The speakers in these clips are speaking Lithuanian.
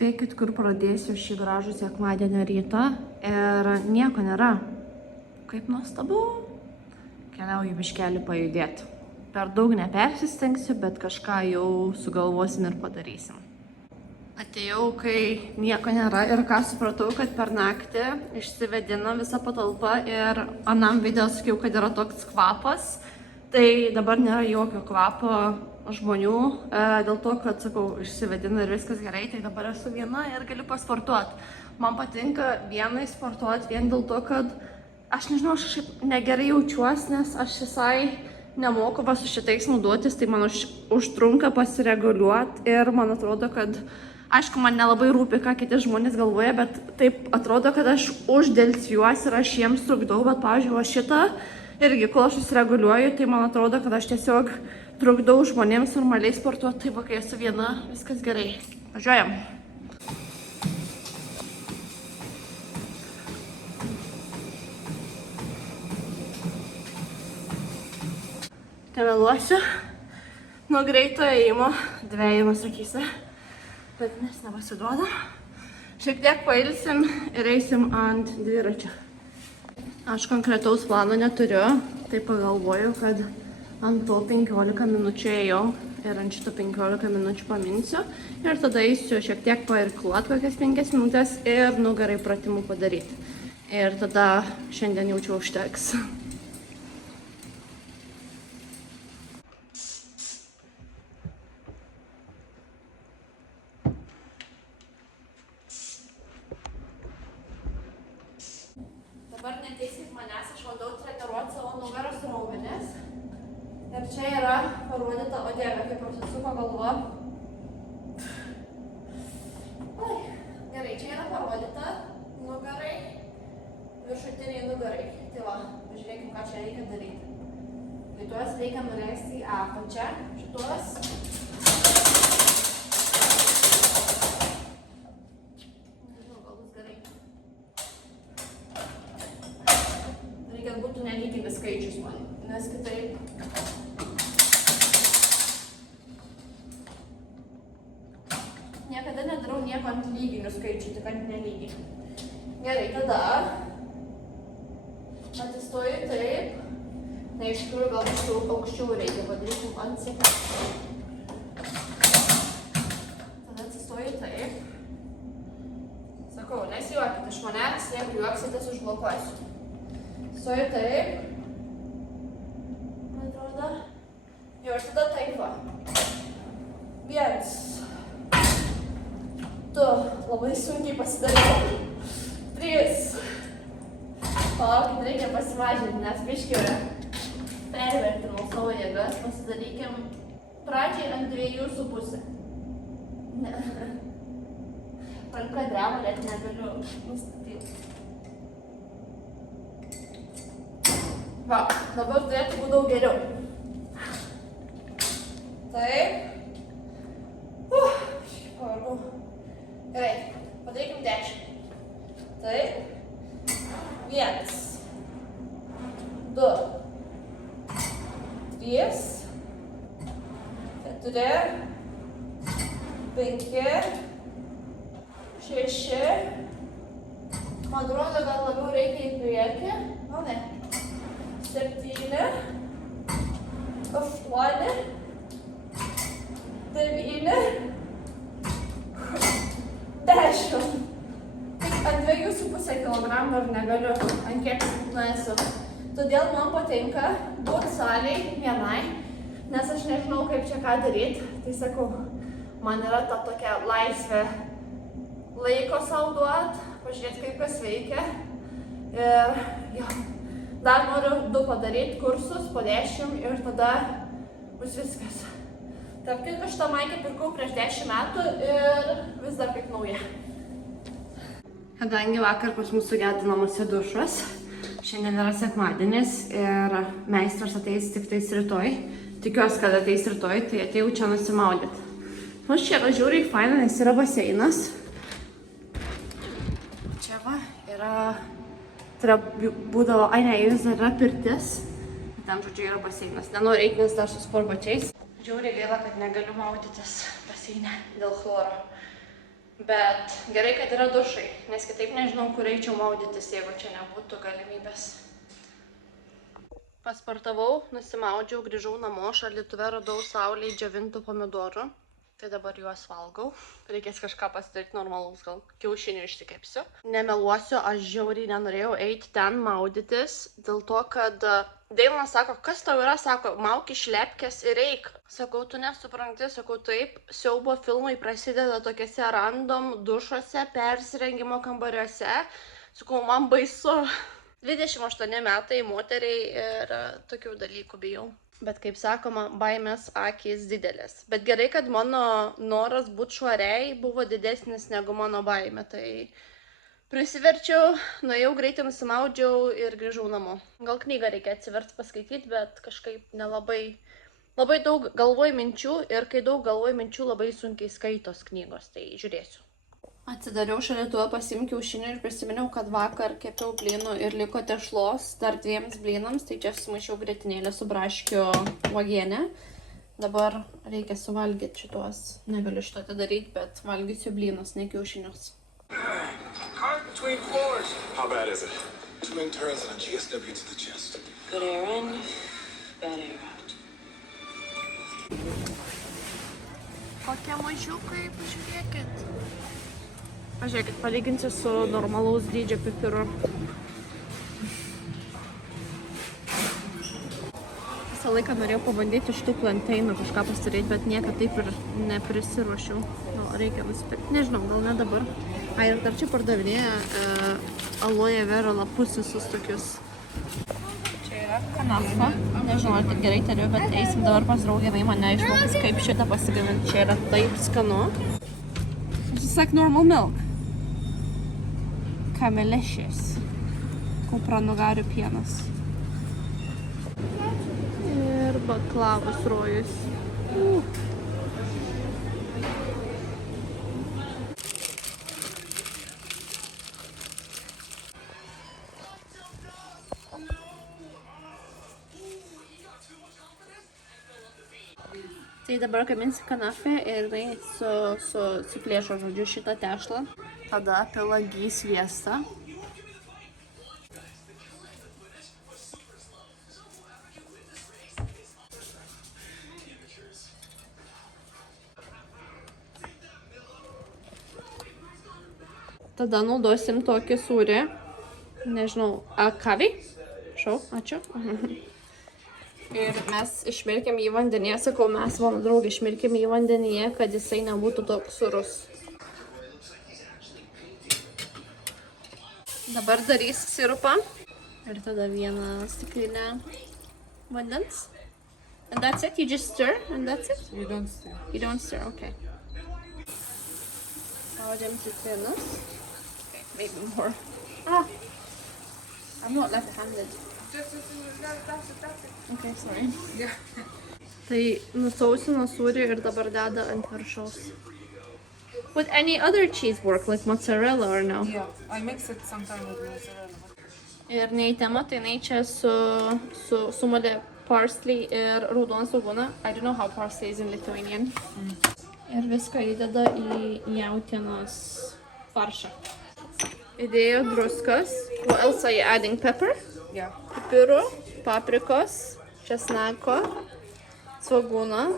Spėkit, kur pradėsiu šį gražų sekmadienio rytą ir nieko nėra. Kaip nuostabu. Keliauju biškelį pajudėti. Per daug nepersistengsiu, bet kažką jau sugalvosim ir padarysim. Atėjau, kai nieko nėra ir ką supratau, kad per naktį išsivedino visą patalpą ir anam video sakiau, kad yra toks kvapas. Tai dabar nėra jokio kvapo žmonių, dėl to, kad, sakau, išsivedina ir viskas gerai, tai dabar esu viena ir galiu pasportuoti. Man patinka vienai sportuoti vien dėl to, kad aš nežinau, aš kažkaip negerai jaučiuosi, nes aš visai nemoku su šitais naudotis, tai man užtrunka pasireguliuoti ir man atrodo, kad, aišku, man nelabai rūpi, ką kiti žmonės galvoja, bet taip atrodo, kad aš uždelsiuosi ir aš jiems trukdau, bet, pavyzdžiui, šitą irgi, kol aš susireguliuoju, tai man atrodo, kad aš tiesiog trukdau žmonėms normaliai sportuoti, tai va, kai esu viena, viskas gerai. Važiuojam. Nemeluosiu, nuo greito ėjimo, dvejimo sakysi, bet mes nepasiduodam. Šiek tiek pailsim ir eisim ant dviračio. Aš konkretaus plano neturiu, tai pagalvoju, kad ant to 15 minučių ėjau ir ant šito 15 minučių paminsiu ir tada eisiu šiek tiek pairkluot kokias 5 minutės ir nugarai pratimų padaryti. Ir tada šiandien jaučiu užteks. Dabar neteiskit manęs, aš bandau treniruoti savo nugaros raumenis. Ir čia yra parodyta, o dieve, kaip apsisuko galva. Gerai, čia yra parodyta nugarai, viršutiniai nugarai. Tai va, pažiūrėkim, ką čia reikia daryti. Tai tuos reikia nuleisti į apačią, šitos. Nežinau, gal bus gerai. Reikia būtų nelyginis skaičius man, nes kitaip. Niekada nedarau nieko ant lyginių skaičių, tik ant nelyginių. Gerai, tada atsistoju taip. Na, iš tikrųjų, gal aukščiau reikia padarysim ant sėkmės. Tada atsistoju taip. Sakau, nesijuokit iš manęs, jeigu juoksitės, užblokuosiu. Stoju taip. Man atrodo. Jau, ir tada taip va. 1. 2, labai sunkiai pasidariau. 3. Palaukit, reikia pasimažinti, nes biškį pervertinau savo jėgas. Pasidarykim pradžiai ant 2,5. Ne. Ranka dreba, net negaliu nustatyti. Va, dabar turėtų būti daug geriau. Taip. Pavargau. Gerai, padarykim 10. Taip. 1. 2. 3. 4. 5. 6. Man atrodo, gal labiau reikia į priekį. O ne. 7. 8. 9. 10. Tik ant 2,5 kg ir negaliu, ant kiek nuesu. Todėl man patinka būti salėj vienai, nes aš nežinau, kaip čia ką daryti. Tai sakau, man yra ta tokia laisvė laiko sau duot, pažiūrėti, kaip kas veikia. Ir jo, dar noriu 2 padaryti kursus po 10 ir tada bus viskas. Tarp kitko, šitą maikę pirkau prieš 10 metų ir vis dar kaip nauja. Kadangi vakar pas mūsų sugedo namuose dušas, šiandien yra sekmadienis ir meistras ateis tik tais rytoj. Tikiuosi, kad ateis rytoj, tai atėjau čia nusimaudyti. Nors čia yra žiūriai faina, nes yra baseinas. Čia va yra, tai būdavo, vis dar yra pirtis. Ten, žodžiu, yra baseinas. Nenoriu eiti, nes dar su sportbačiais. Žiauriai gaila, kad negaliu maudytis baseine dėl chloro. Bet gerai, kad yra dušai, nes kitaip nežinau, kur eičiau maudytis, jeigu čia nebūtų galimybės. Pasportavau, nusimaudžiau, grįžau namo, šaldytuve radau saulėj džiovintų pomidorų. Tai dabar juos valgau. Reikės kažką pasidaryti normalaus, gal kiaušinių išsikepsiu. Nemeluosiu, aš žiauriai nenorėjau eiti ten maudytis, dėl to, kad Deilanas sako, kas tau yra, sako, mauk iš lepkės ir eik. Sakau, tu nesupranti, sakau, taip, siaubo filmai prasideda tokiuose random dušuose, persirengimo kambariuose. Sakau, man baisu. 28 metai moteriai ir tokių dalykų bijau. Bet kaip sakoma, baimės akys didelės. Bet gerai, kad mano noras būti švariai buvo didesnis negu mano baimė. Tai prisiverčiau, nuėjau greitai, nusimaudžiau ir grįžau namo. Gal knygą reikia atsiversti paskaityti, bet kažkaip nelabai... Labai daug galvoj minčių ir kai daug galvoj minčių labai sunkiai skaitos knygos. Tai žiūrėsiu. Atsidariau šaldytuvą, pasiimti kiaušinių ir prisiminiau, kad vakar kepiau blynų ir liko tešlos dar 2 blynams, tai čia sumaišiau grietinėlę su braškių uogienė. Dabar reikia suvalgyti šituos, negaliu šito atidaryti, bet valgysiu blynus, ne kiaušinius. Good air in, bad air out. Kokie mažiukai, pažiūrėkit. Pažiūrėkit, palyginsiu su normalaus dydžio pipiru. Visą laiką norėjau pabandyti iš tų planteinų kažką pasidaryti, bet niekad taip ir neprisiruošiau. Gal reikia nusipirkti, nežinau, gal ne dabar. Ir dar čia pardavinėja aloe vera lapus visus tokius. Čia yra kanapka. Nežinau, ar tik gerai tariu, bet eisim dabar pas draugę, jinai mane išmokys, kaip šitą pasigaminti. Čia yra taip skanu. It's like normal milk. Kamelešės. Kupranugarių pienas. Ir baklavos rojus. Tai dabar gaminsi kanapę ir suplėšo, žodžiu, šitą tešlą. Tada pila gy sviestą. Tada naudosim tokį sūrį. Nežinau, kavį? Šau, ačiū. Ir mes išmirkėm į vandenyje, sakau, mes, mano draugė, išmirkėm į vandenyje, kad jisai nebūtų toks surus. Dabar darys sirupą. Ir tada vieną stiklinę vandens. And that's it? You just stir and that's it? You don't stir. You don't stir, okay. Spaudžiam citrinas. Okay, maybe more. I'm not left-handed. Okay, sorry. Yeah. Tai nusausino sūrį ir dabar deda ant viršaus. Would any other cheese work, like mozzarella or no? Yeah, I mix it sometimes with mozzarella. Ir neįtema, tai jinai čia sumalė parsley ir raudoną svogūną. I don't know how parsley is in Lithuanian. Ir viską įdeda į jautienos faršą. Įdėjo druskas. What else are you adding? Pepper? Yeah. Pipirų, paprikos, česnako, svogūno,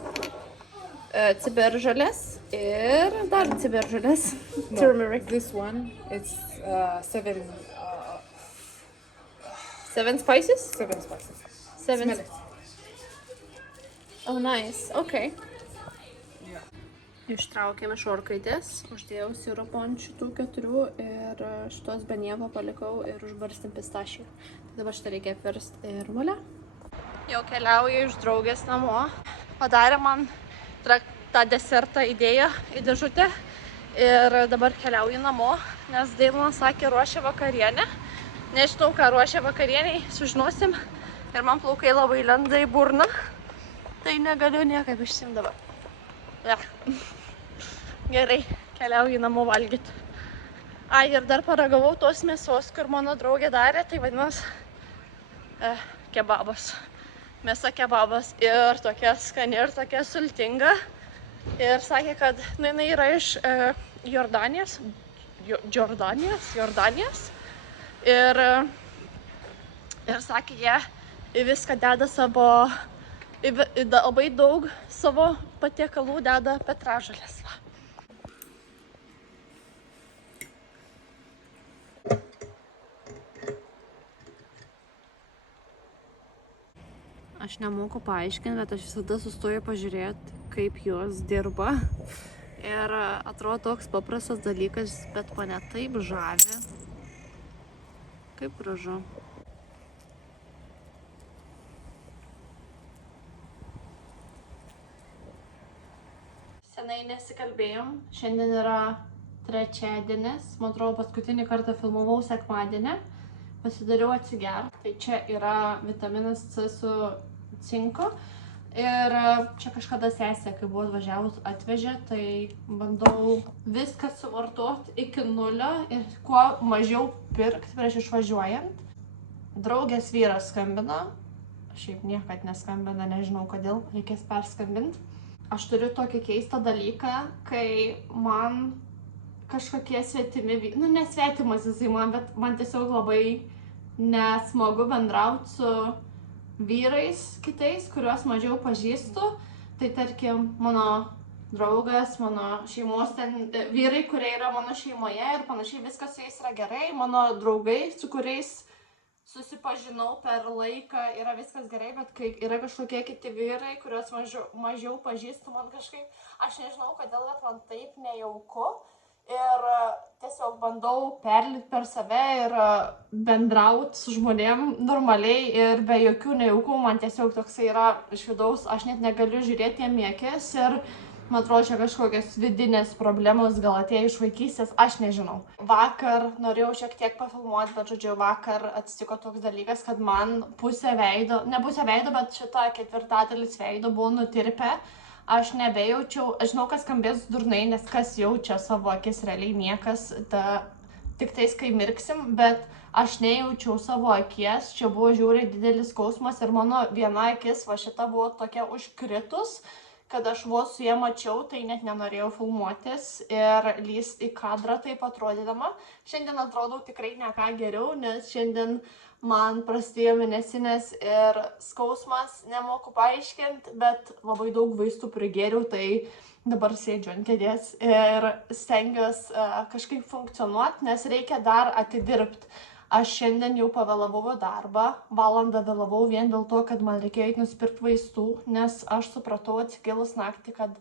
ciberžolės ir dar ciberžolės. No, Turmeric. this one, it's 7 spices? spices. Seven. Smell it. Oh, nice. Okay. Yeah. Ištraukėme iš orkaitės, uždėjau sirupą ant šitų 4 ir šitos be nieko palikau ir užbarstėm pistašijų. Dabar šitą reikia apversti ir valia. Jau keliauju iš draugės namo. Padarė man tą desertą įdėjo į dėžutę ir dabar keliauju namo, nes Deilanas sakė ruošia vakarienę. Nežinau, ką ruošia vakarieniai, sužinosim. Ir man plaukai labai lenda į burną, tai negaliu niekaip išsiimti dabar. Ja. Gerai, keliauju namo valgyti. Ir dar paragavau tos mėsos, kur mano draugė darė, tai vadinasi kebabas. Mėsa kebabas ir tokia skani, ir tokia sultinga. Ir sakė, kad jinai yra iš Jordanijos. Ir sakė, jie į viską deda savo, labai daug savo patiekalų deda petražolės. Aš nemoku paaiškinti, bet aš visada sustoju pažiūrėti, kaip jos dirba. Ir atrodo toks paprastas dalykas, bet mane taip žavi. Kaip gražu. Senai nesikalbėjom. Šiandien yra trečiadienis. Man atrodo, paskutinį kartą filmavau sekmadienį. Pasidariau atsigerti. Tai čia yra vitaminas C su cinku. Ir čia kažkada sesė, kai buvo atvažiavus, atvežė, tai bandau viską suvartoti iki nulio ir kuo mažiau pirkti prieš išvažiuojant. Draugės vyras skambina. Šiaip niekad neskambina, nežinau kodėl, reikės perskambinti. Aš turiu tokį keistą dalyką, kai man kažkokie svetimi, nu nesvetimas jisai man, bet man tiesiog labai nesmagu bendrauti su vyrais kitais, kuriuos mažiau pažįstu. Tai tarkim, mano draugas, mano šeimos ten vyrai, kurie yra mano šeimoje ir panašiai, viskas su jais yra gerai. Mano draugai, su kuriais susipažinau per laiką, yra viskas gerai, bet kai yra kažkokie kiti vyrai, kuriuos mažiau pažįstu, man kažkaip, aš nežinau, kodėl, bet man taip nejauku. Ir tiesiog bandau perlipti per save ir bendrauti su žmonėm normaliai ir be jokių nejaukų. Man tiesiog toksai yra iš vidaus, aš net negaliu žiūrėti jiem į akis ir man atrodo, čia kažkokios vidinės problemos gal atėjo iš vaikystės, aš nežinau. Vakar norėjau šiek tiek pafilmuoti, bet žodžiu, vakar atsitiko toks dalykas, kad man pusė veido, ne pusė veido, bet šita ketvirtadalis veido buvo nutirpę. Aš nebejaučiau, aš žinau, kas skambės durnai, nes kas jaučia savo akis, realiai niekas, tik tais, kai mirksim, bet aš nejaučiau savo akies, čia buvo žiauriai didelis skausmas ir mano viena akis, va šita buvo tokia užkritus, kad aš vos su jie mačiau, tai net nenorėjau filmuotis ir lyst į kadrą taip atrodydama. Šiandien atrodau tikrai ne ką geriau, nes šiandien man prasidėjo mėnesinės ir skausmas, nemoku paaiškinti, bet labai daug vaistų prigėriau, tai dabar sėdžiu ant kėdės ir stengiuosi kažkaip funkcionuoti, nes reikia dar atidirbti. Aš šiandien jau pavėlavau į darbą, valandą vėlavau vien dėl to, kad man reikėjo eiti nusipirkti vaistų, nes aš supratau atsikėlus naktį, kad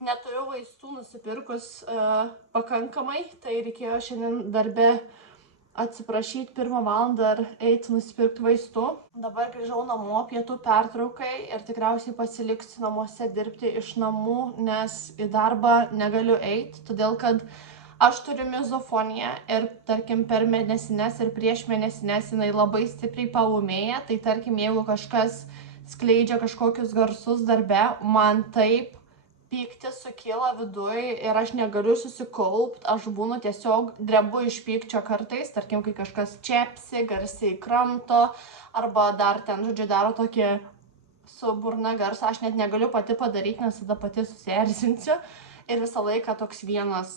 neturiu vaistų nusipirkus pakankamai, tai reikėjo šiandien darbe atsiprašyti 1 valandą ir eiti nusipirkti vaistų. Dabar grįžau namo pietų pertraukai ir tikriausiai pasiliksiu namuose dirbti iš namų, nes į darbą negaliu eiti, todėl kad aš turiu mizofoniją ir tarkim per mėnesines ir prieš mėnesines jinai labai stipriai paūmėja, tai tarkim jeigu kažkas skleidžia kažkokius garsus darbe, man taip pyktis sukyla viduj ir aš negaliu susikaupt, aš būnu tiesiog drebu iš pykčio kartais, tarkim, kai kažkas čepsi, garsiai kramto, arba dar ten, žodžiu, daro tokį su burna garsą, aš net negaliu pati padaryti, nes tada pati susierzinsiu. Ir visą laiką toks vienas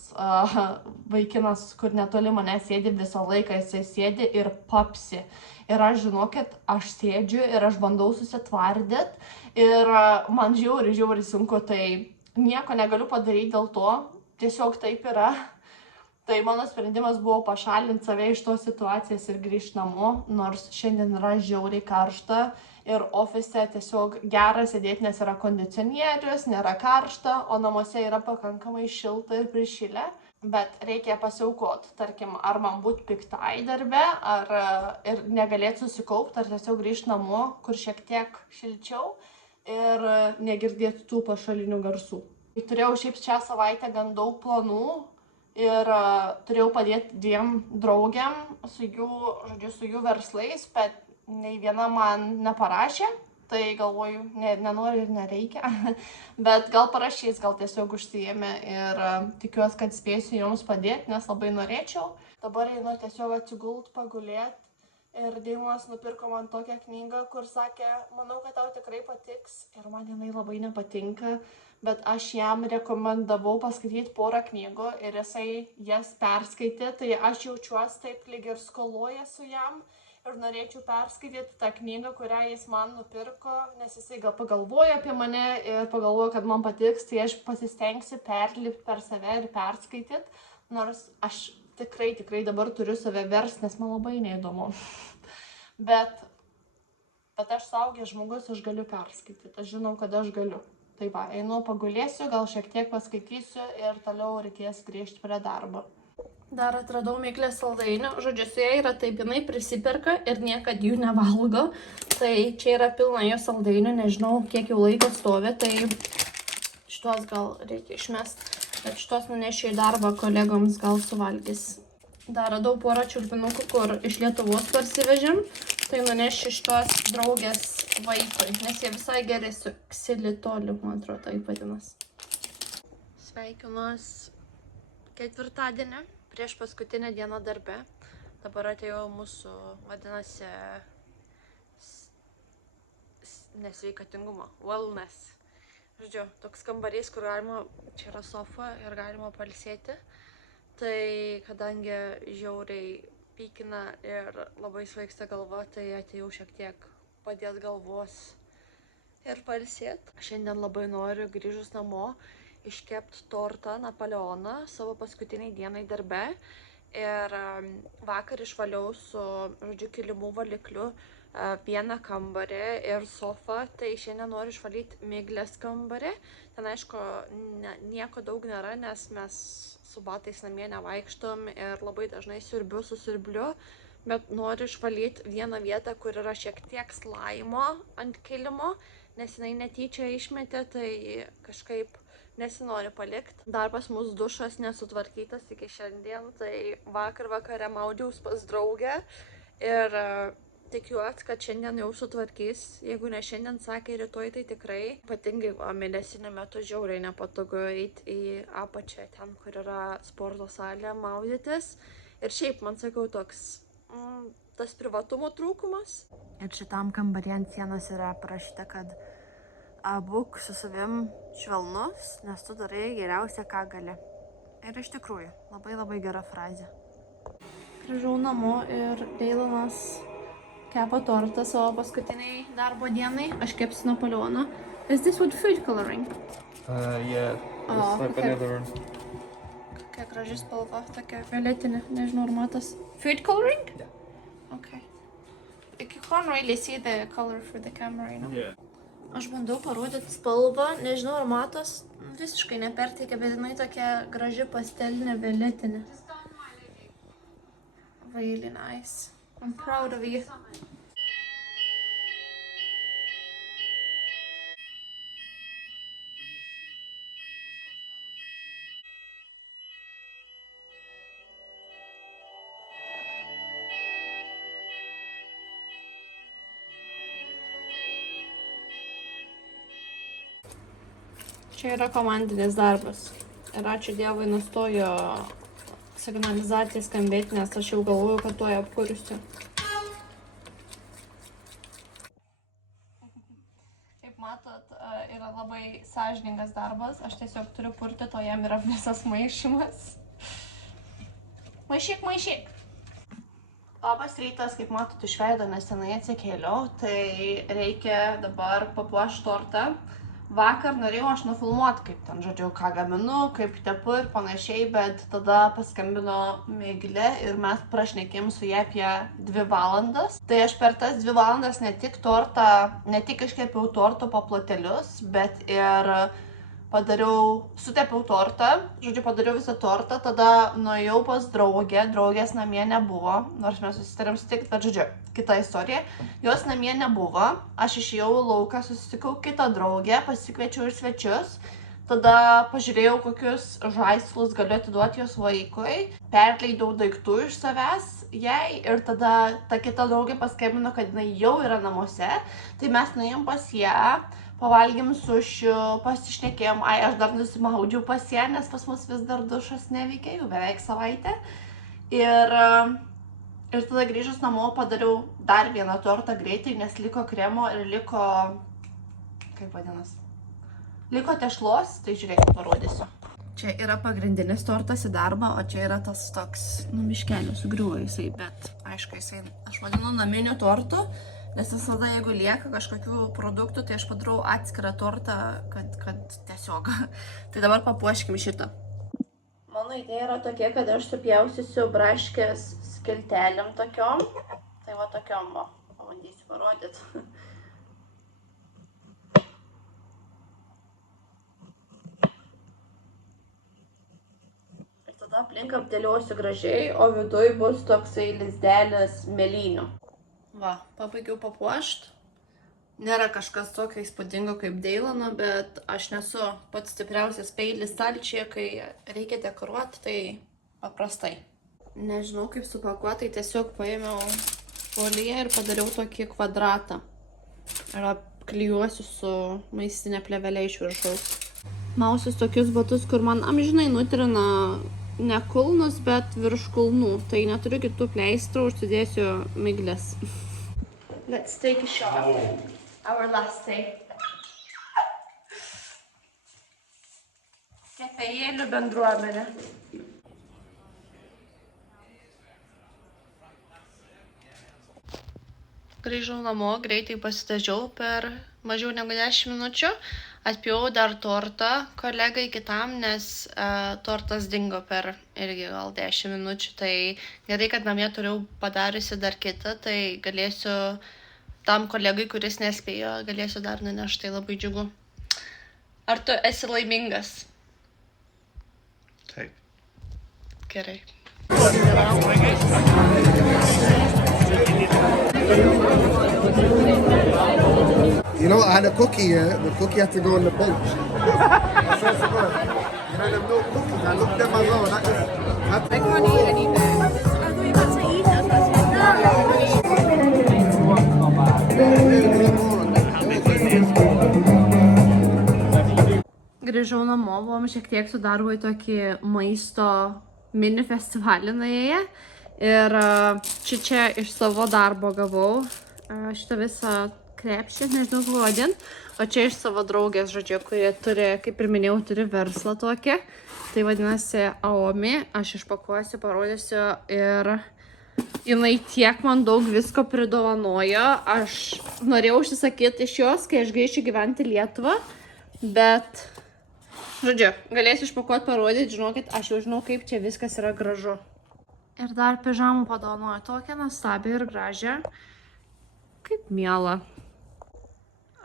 vaikinas, kur netoli mane sėdi, visą laiką jisai sėdi ir papsi. Ir aš žinokit, aš sėdžiu ir aš bandau susitvardyti ir man žiauriai sunku, tai nieko negaliu padaryti dėl to, tiesiog taip yra. Tai mano sprendimas buvo pašalinti save iš tos situacijos ir grįžti namo, nors šiandien yra žiauriai karšta ir ofise tiesiog gera sėdėti, nes yra kondicionierius, nėra karšta, o namuose yra pakankamai šilta ir prišilę. Bet reikia pasiaukoti, tarkim, ar man būti piktai darbe, ar ir negalėti susikaupti, ar tiesiog grįžti namo, kur šiek tiek šilčiau ir negirdėti tų pašalinių garsų. Turėjau šiaip šią savaitę gan daug planų ir turėjau padėti 2 draugiam su jų verslais, bet nei viena man neparašė, tai galvoju, nenoriu ir nereikia, bet gal parašys, gal tiesiog užsiėmė ir tikiuosi, kad spėsiu joms padėti, nes labai norėčiau. Dabar einu tiesiog atsigult, pagulėti. Ir Deimas nupirko man tokią knygą, kur sakė, manau, kad tau tikrai patiks. Ir man jinai labai nepatinka, bet aš jam rekomendavau paskaityti porą knygų ir jisai jas perskaitė, tai aš jaučiuosi taip lyg ir skoloje su jam ir norėčiau perskaityti tą knygą, kurią jis man nupirko, nes jisai gal pagalvoja apie mane ir pagalvoja, kad man patiks, tai aš pasistengsiu perlipti per save ir perskaityti, nors aš tikrai dabar turiu save versti, nes man labai neįdomu. Bet aš suaugęs žmogus, aš galiu perskaityti, aš žinau, kad aš galiu. Tai va, einu pagulėsiu, gal šiek tiek paskaitysiu ir toliau reikės grįžti prie darbo. Dar atradau Miglės saldainių, žodžiu, su jie yra taip, jinai prisiperka ir niekad jų nevalgo. Tai čia yra pilna jo saldainių, nežinau, kiek jau laiko stovi, tai šitos gal reikia išmesti, bet šitos nunešiu į darbą kolegoms, gal suvalgys. Dar radau porą čiulpinukų, kur iš Lietuvos parsivežėm. Tai nunešiu šitos draugės vaikui, nes jie visai geri su ksilitoliu, man atrodo, taip vadinas. Sveikinuos ketvirtadienį, prieš paskutinę dieną darbe. Dabar atėjo mūsų, vadinasi, nesveikatingumo, wellness. Žodžiu, toks kambarys, kur galima, čia yra sofa ir galima pailsėti. Tai kadangi žiauriai pykina ir labai svaigsta galva, tai atėjau šiek tiek padėti galvos ir pailsėti. Šiandien labai noriu grįžus namo iškepti tortą Napoleoną savo paskutiniai dienai darbe. Ir vakar išvaliau su, žodžiu, kilimų valikliu vieną kambarį ir sofą, tai šiandien noriu išvalyti Miglės kambarį. Ten, aišku, nieko daug nėra, nes mes su batais namie nevaikštom ir labai dažnai siurbiu su siurbliu, bet noriu išvalyti vieną vietą, kur yra šiek tiek slaimo ant kilimo, nes jinai netyčia išmetė, tai kažkaip nesinori palikti. Dar pas mus dušas nesutvarkytas iki šiandien, tai vakar vakare maudžiaus pas draugę ir tikiuosi, kad šiandien jau sutvarkys. Jeigu ne šiandien, sakė, rytoj, tai tikrai. Ypatingai mėnesinio metu žiauriai nepatogu eiti į apačią, ten, kur yra sporto salė, maudytis. Ir šiaip, man sakau, toks tas privatumo trūkumas. Ir šitam kambarį ant sienos yra parašyta, kad būk su savim švelnus, nes tu darai geriausia, ką gali. Ir iš tikrųjų, labai gera frazė. Grįžau namo ir Leilanas kepa tortą savo paskutiniai darbo dienai. Aš kepsiu Napoleoną. Is this with food coloring? Yeah, it's like okay. another. Kokia graži spalva, tokia violetinė, nežinau, ar matas. Food coloring? Yeah. Okay. You can't really see the color through the camera, you know? Yeah. Aš bandau parodyti spalvą, nežinau, ar matos, visiškai neperteikia, bet jinai tokia graži pastelinė violetinė. Really nice. I'm proud of you. Čia yra komandinis darbas. Ir ačiū Dievui nustojo signalizacija skambėti, nes aš jau galvoju, kad tuoj apkursiu. Kaip matot, yra labai sąžiningas darbas. Aš tiesiog turiu purtyti, o jam yra visas maišymas. Maišyk! Labas rytas, kaip matot, iš veido nesenai atsikėliau, tai reikia dabar papuošti tortą. Vakar norėjau aš nufilmuoti, kaip ten, žodžiu, ką gaminu, kaip tepu ir panašiai, bet tada paskambino Miglė ir mes prašnekėm su ja apie 2 valandas. Tai aš per tas 2 valandas ne tik iškepiau torto paplotelius, bet ir sutepiau tortą, žodžiu, padariau visą tortą, tada nuėjau pas draugės namie nebuvo, nors mes susitarėm sutikti, bet žodžiu, kita istorija, jos namie nebuvo, aš išėjau į lauką, susitikau kitą draugę, pasikviečiau ir svečius, tada pažiūrėjau, kokius žaislus galiu atiduoti jos vaikui, perleidau daiktų iš savęs jai ir tada ta kita draugė paskambino, kad jinai jau yra namuose, tai mes nuėjom pas ją, pavalgėm sušių, pasišnekėjom, aš dar nusimaudžiau pas ją, nes pas mus vis dar dušas neveikia, jau beveik savaitę. Ir tada grįžus namo padariau dar vieną tortą greitai, nes liko kremo ir liko, kaip vadinas, Liko tešlos, tai žiūrėk, parodysiu. Čia yra pagrindinis tortas į darbą, o čia yra tas toks, miškelio sugriuvo jisai, bet aišku, jisai, aš vadinu naminiu tortu, nes visada jeigu lieka kažkokių produktų, tai aš padarau atskirą tortą, kad tiesiog. Tai dabar papuoškim šitą. Mano idėja yra tokia, kad aš supjausysiu braškės skiltelėm tokiom, tai va tokiom, pabandysiu parodyti. Tada aplink apdėliosiu gražiai, o viduj bus toksai lizdelis mėlynių. Va, pabaigiau papuošt. Nėra kažkas tokio įspūdingo kaip Deilano, bet aš nesu pats stipriausias peilis stalčiuje, kai reikia dekoruoti, tai paprastai. Nežinau kaip supakuoti, tai tiesiog paėmiau foliją ir padariau tokį kvadratą. Ir apklijuosiu su maistinė plėvelė iš viršaus. Mausius tokius batus, kur man amžinai nutrina ne kulnus, bet virš kulnų. Tai neturiu kitų pleistrų, užsidėsiu miglės. Let's take a shot. Our last day. Kefėjėlių bendruomenė. Grįžau namo, greitai pasidažiau per mažiau negu 10 minučių. Atpjovau dar tortą kolegai kitam, nes tortas dingo per irgi gal 10 minučių. Tai gerai, kad namie turėjau padariusi dar kitą, tai galėsiu tam kolegai, kuris nespėjo, galėsiu dar nunešti, tai labai džiugu. Ar tu esi laimingas? Taip. Gerai. You know, I had a cookie here. The cookie had to go on the bench. I swear to God. You know, them no cookies. I looked at them as well. That just... I can't eat anything. Grįžau namo, buvom šiek tiek su darbu į tokį maisto mini festivalį nuėję. Ir čia iš savo darbo gavau šitą visą krepšį, nežinau kaip vadint. O čia iš savo draugės, žodžiu, kurie turi, kaip ir minėjau, turi verslą tokį. Tai vadinasi Aomi, aš išpakuosiu, parodysiu ir jinai tiek man daug visko pridovanojo. Aš norėjau užsisakyti iš jos, kai aš grįšiu gyventi į Lietuvą, bet, žodžiu, galėsiu išpakuoti, parodyti, žinokit, aš jau žinau, kaip čia viskas yra gražu. Ir dar pižamų padovanojo tokią nuostabią ir gražią, kaip miela.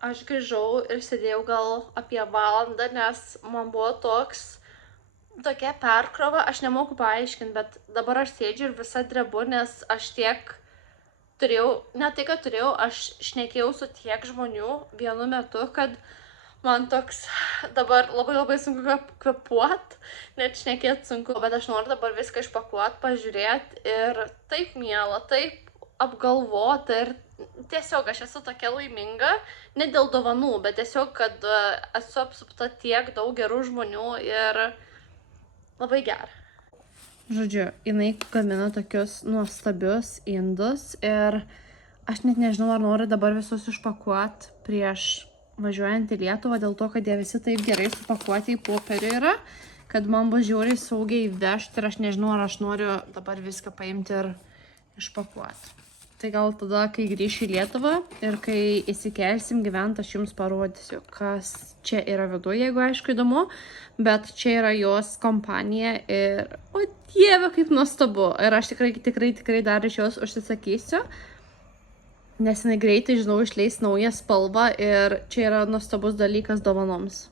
Aš grįžau ir sėdėjau gal apie valandą, nes man buvo tokia perkrova, aš nemoku paaiškinti, bet dabar aš sėdžiu ir visa drebu, nes aš tiek turėjau, ne tai, kad turėjau, aš šnekėjau su tiek žmonių vienu metu, kad man toks dabar labai sunku kvepuot, net šnekėti sunku, bet aš noriu dabar viską išpakuot, pažiūrėti ir taip miela, taip apgalvota ir tiesiog aš esu tokia laiminga, ne dėl dovanų, bet tiesiog, kad esu apsupta tiek daug gerų žmonių ir labai gera. Žodžiu, jinai gamina tokius nuostabius indus ir aš net nežinau, ar noriu dabar visus išpakuot prieš važiuojant į Lietuvą, dėl to, kad jie visi taip gerai supakuoti į popierių yra, kad man bus žiauriai saugiai vežti ir aš nežinau, ar aš noriu dabar viską paimti ir išpakuoti. Tai gal tada, kai grįšiu į Lietuvą ir kai įsikelsim gyventi, aš jums parodysiu, kas čia yra viduje, jeigu aišku įdomu, bet čia yra jos kompanija ir, o dieve, kaip nuostabu. Ir aš tikrai dar iš jos užsisakysiu, nes jinai greitai, žinau, išleis naują spalvą ir čia yra nuostabus dalykas dovanoms.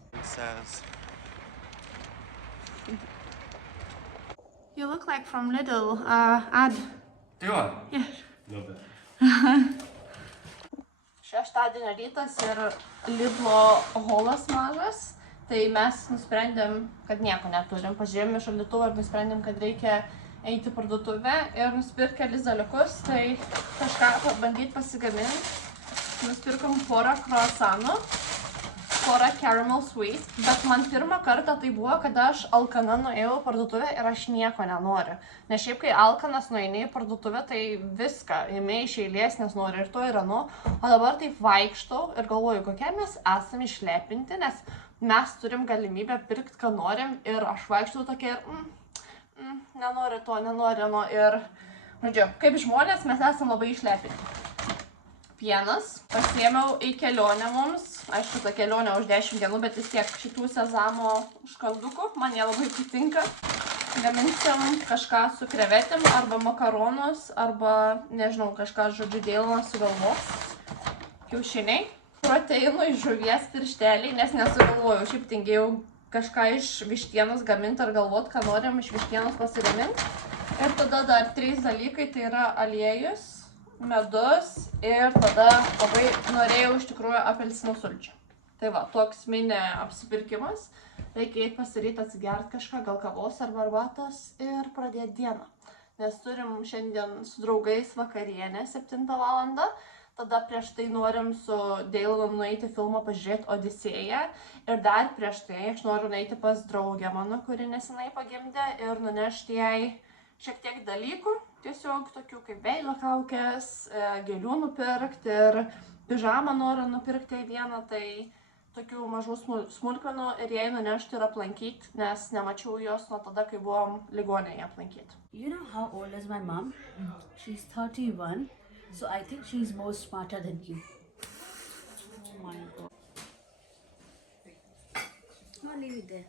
You look like from Lidl ad. Do I? Yeah. Love it. Šeštadienio rytas ir Lidlo holas mažas, tai mes nusprendėm, kad nieko neturim. Pažiūrėjome šaldytuvą ir nusprendėm, kad reikia eiti į parduotuvę ir nusipirkti kelis dalykus, tai kažką pabandyti pasigaminti. Nusipirkom porą croissantų, porą caramel sweet, bet man pirmą kartą tai buvo, kad aš alkana nuėjau į parduotuvę ir aš nieko nenoriu. Nes šiaip, kai alkanas nueini į parduotuvę, tai viską imi iš eilės, nes nori ir to ir ano. O dabar taip vaikštau ir galvoju, kokie mes esame išlepinti, nes mes turim galimybę pirkti, ką norim ir aš vaikštau tokia ir nenoriu to, nenoriu no ir, žodžiu, kaip žmonės mes esame labai išlepinti. Pienas, pasiėmiau į kelionę mums, aišku, ta kelionė už 10 dienų, bet vis tiek šitų sezamo škandukų, man jie labai patinka. Gaminsim kažką su krevetėm, arba makaronus, arba, nežinau, kažką, žodžiu, dėlina sugalvos. Kiaušiniai, proteinų iš žuvies piršteliai, nes nesugalvojau, šiaip tingėjau kažką iš vištienos gaminti ar galvot, ką norim iš vištienos pasigaminti. Ir tada dar 3 dalykai, tai yra aliejus, medus ir tada labai norėjau iš tikrųjų apelsinų sulčių. Tai va, toks mini apsipirkimas. Reikia eiti pasiryti, atsigerti kažką, gal kavos arba arbatos ir pradėti dieną. Nes turim šiandien su draugais vakarienę 7 valandą. Tada prieš tai norim su Deilanu nueiti filmą pažiūrėti Odisėją. Ir dar prieš tai aš noriu nueiti pas draugę mano, kuri nesenai pagimdė ir nunešti jai šiek tiek dalykų. Tiesiog tokių kaip beilio kaukės, gėlių nupirkti ir pižamą noriu nupirkti vieną. Tai tokių mažų smulkmenų ir jai nunešti ir aplankyti, nes nemačiau jos nuo tada, kai buvom ligonėje aplankyti. You know how old is my mom? She's 31, so I think she's more smarter than you. Oh my god. No, leave it there.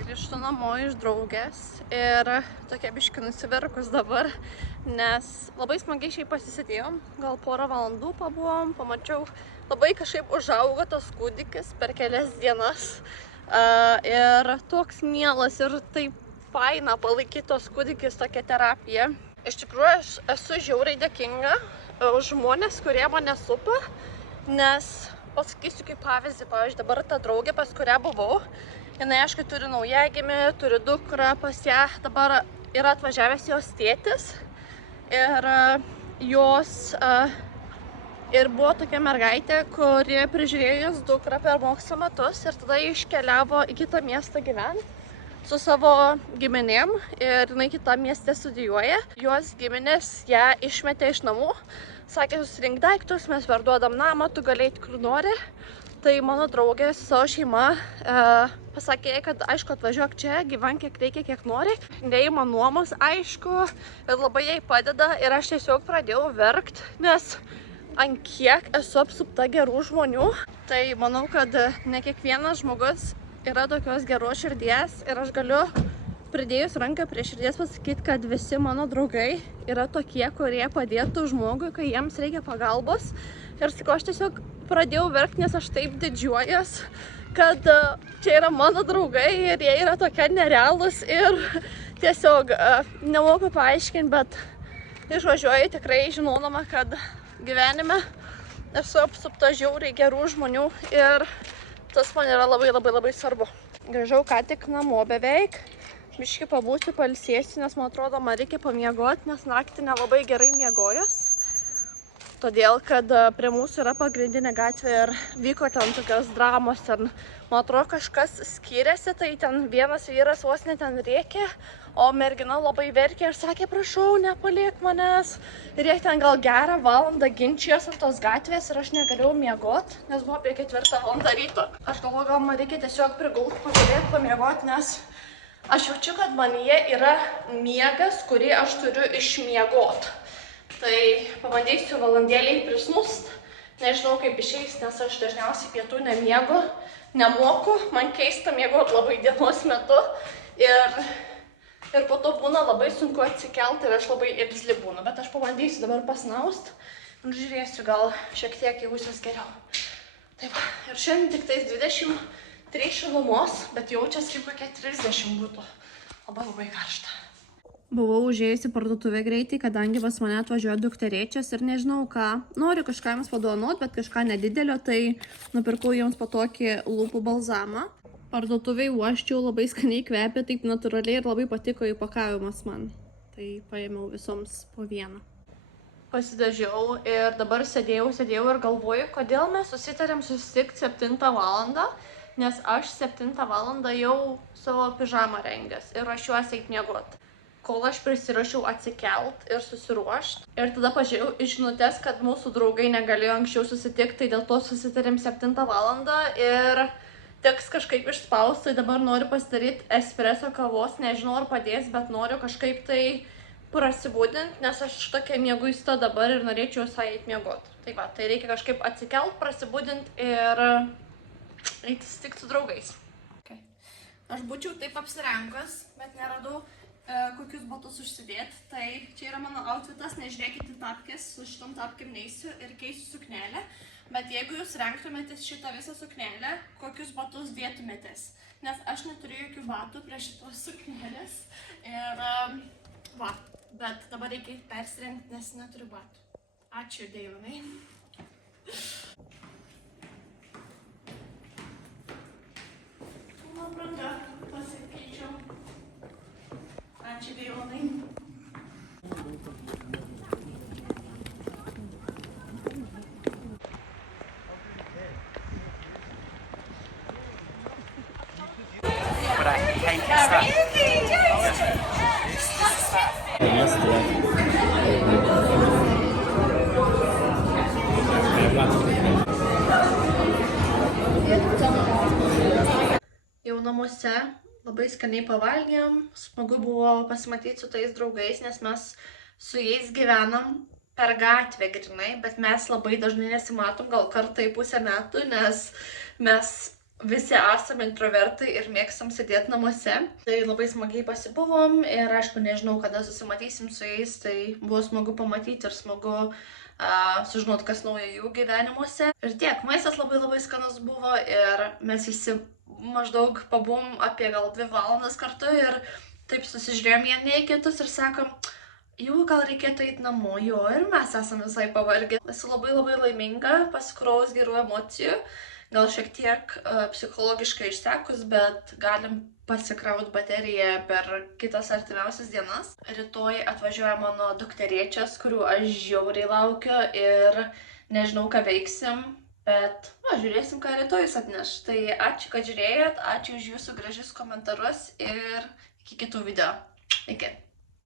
Grįžtu namo iš draugės ir tokia biški nusiverkus dabar, nes labai smagiai šiaip pasisėdėjom, gal porą valandų pabuvom, pamačiau, labai kažkaip užaugo tas kūdikis per kelias dienas ir toks mielas ir taip faina palaikyti tos kūdikis tokia terapija. Iš tikrųjų, aš esu žiauriai dėkinga už žmonės, kurie mane supa, nes pasakysiu kaip pavyzdį, pavyzdžiui, dabar ta draugė, pas kurią buvau, jinai, aišku, turi naujagimį, turi dukrą, pas ją dabar yra atvažiavęs jos tėtis ir jos ir buvo tokia mergaitė, kuri prižiūrėjo jos dukrą per mokslo metus ir tada iškeliavo į kitą miestą gyventi su savo giminėm ir jinai kitą miestę studijuoja. Jos giminės ją išmetė iš namų, sakė, susirink daiktus, mes parduodam namą, tu gali eiti kur nori. Tai mano draugė su savo šeima pasakė, kad aišku atvažiuok čia, gyvenk kiek reikia, kiek nori. Neima nuomos, aišku, ir labai jai padeda ir aš tiesiog pradėjau verkt, nes ant kiek esu apsupta gerų žmonių. Tai manau, kad ne kiekvienas žmogus yra tokios geros širdies ir aš galiu pridėjus ranką prie širdies pasakyti, kad visi mano draugai yra tokie, kurie padėtų žmogui, kai jiems reikia pagalbos. Ir sakau, aš tiesiog pradėjau verkti, nes aš taip didžiuojas, kad čia yra mano draugai ir jie yra tokie nerealūs ir tiesiog nemoku paaiškinti, bet išvažiuoju tikrai žinodama, kad gyvenime esu apsupta žiauriai gerų žmonių ir tas man yra labai svarbu. Grįžau ką tik namo beveik, biškį pabūsiu, pailsėsiu, nes man atrodo, man reikia pamiegoti, nes naktį nelabai gerai miegojos. Todėl, kad prie mūsų yra pagrindinė gatvė ir vyko ten tokios dramos, ten, man atrodo, kažkas skyrėsi, tai ten vienas vyras vos ne ten rėkė, o mergina labai verkė ir sakė, prašau, nepaliek manęs. Ir jie ten gal gerą valandą ginčijos ant tos gatvės ir aš negalėjau miegoti, nes buvo apie 4 valandą ryto. Aš galvoju, gal man reikia tiesiog prigulti, pagulėti, pamiegoti, nes aš jaučiu, kad manyje yra miegas, kurį aš turiu išmiegoti. Tai pabandysiu valandėliai prisnust. Nežinau kaip išeis, nes aš dažniausiai pietų nemiegu, nemoku. Man keista miegoti labai dienos metu. Ir po to būna labai sunku atsikelti ir aš labai irzli būnu. Bet aš pabandysiu dabar pasnaust ir žiūrėsiu, gal šiek tiek jausiuos geriau. Tai va, ir šiandien tik tais 23 šilumos, bet jaučiasi kaip kokia 30 būtų. Labai karšta. Buvau užėjusi parduotuvę greitai, kadangi pas mane atvažiuoja dukterėčias ir nežinau ką. Noriu kažką jums padovanoti, bet kažką nedidelio, tai nupirkau jums po tokį lūpų balzamą. Parduotuviai uoščiau, labai skaniai kvepia, taip natūraliai ir labai patiko įpakavimas man. Tai paėmiau visoms po vieną. Pasidažiau ir dabar sėdėjau ir galvoju, kodėl mes susitarėm susitikti 7 valandą, nes aš 7 valandą jau savo pižamą rengęs ir ruošiuosi eit miegoti. kol aš prisirašiau atsikelt ir susiruošt. Ir tada pažiūrėjau iš žinutės, kad mūsų draugai negalėjo anksčiau susitikti, tai dėl to susitarėm 7 valandą ir teks kažkaip išspausti, tai dabar noriu pasidaryti espreso kavos, nežinau ar padės, bet noriu kažkaip tai prasibūdint, nes aš tokia mieguista dabar ir norėčiau visai eit miegot. Tai va, tai reikia kažkaip atsikelt, prasibūdint ir eiti susitikti su draugais. Okay. Aš būčiau taip apsirengus, bet neradau kokius batus užsidėti. Tai čia yra mano outfitas, nežiūrėkite tapkės, su šitom tapkėm neisiu ir keisiu suknelę. Bet jeigu jūs rengtumėtės šitą visą suknelę, kokius batus dėtumėtės? Nes aš neturiu jokių batų prie šitos suknelės. Ir va, bet dabar reikia persirengti, nes neturiu batų. Ačiū, Deivonai. Mano branga, pasikeičiau. Ačiū, Deivonai. But I hate stuff. Jau namuose labai skaniai pavalgėm, smagu buvo pasimatyti su tais draugais, nes mes su jais gyvenam per gatvę grinai, bet mes labai dažnai nesimatom, gal kartą į pusę metų, nes mes visi esame introvertai ir mėgstam sėdėti namuose. Tai labai smagiai pasibuvom ir aišku, nežinau, kada susimatysim su jais, tai buvo smagu pamatyti ir smagu sužinoti, kas naujo jų gyvenimuose. Ir tiek, maistas labai skanus buvo ir mes visi maždaug pabuvom apie gal 2 valandas kartu ir taip susižiūrėjom vieni į kitus ir sakom, jau gal reikėtų eiti namo, jo, ir mes esame visai pavargę. Esu labai laiminga, pasikrovus gerų emocijų. Gal šiek tiek psichologiškai išsekus, bet galim pasikrauti bateriją per kitas artimiausias dienas. Rytoj atvažiuoja mano dukterėčias, kurių aš žiauriai laukiu ir nežinau, ką veiksim, bet žiūrėsim, ką rytojus atneš. Tai ačiū, kad žiūrėjot, ačiū už jūsų gražius komentarus ir iki kitų video. Iki.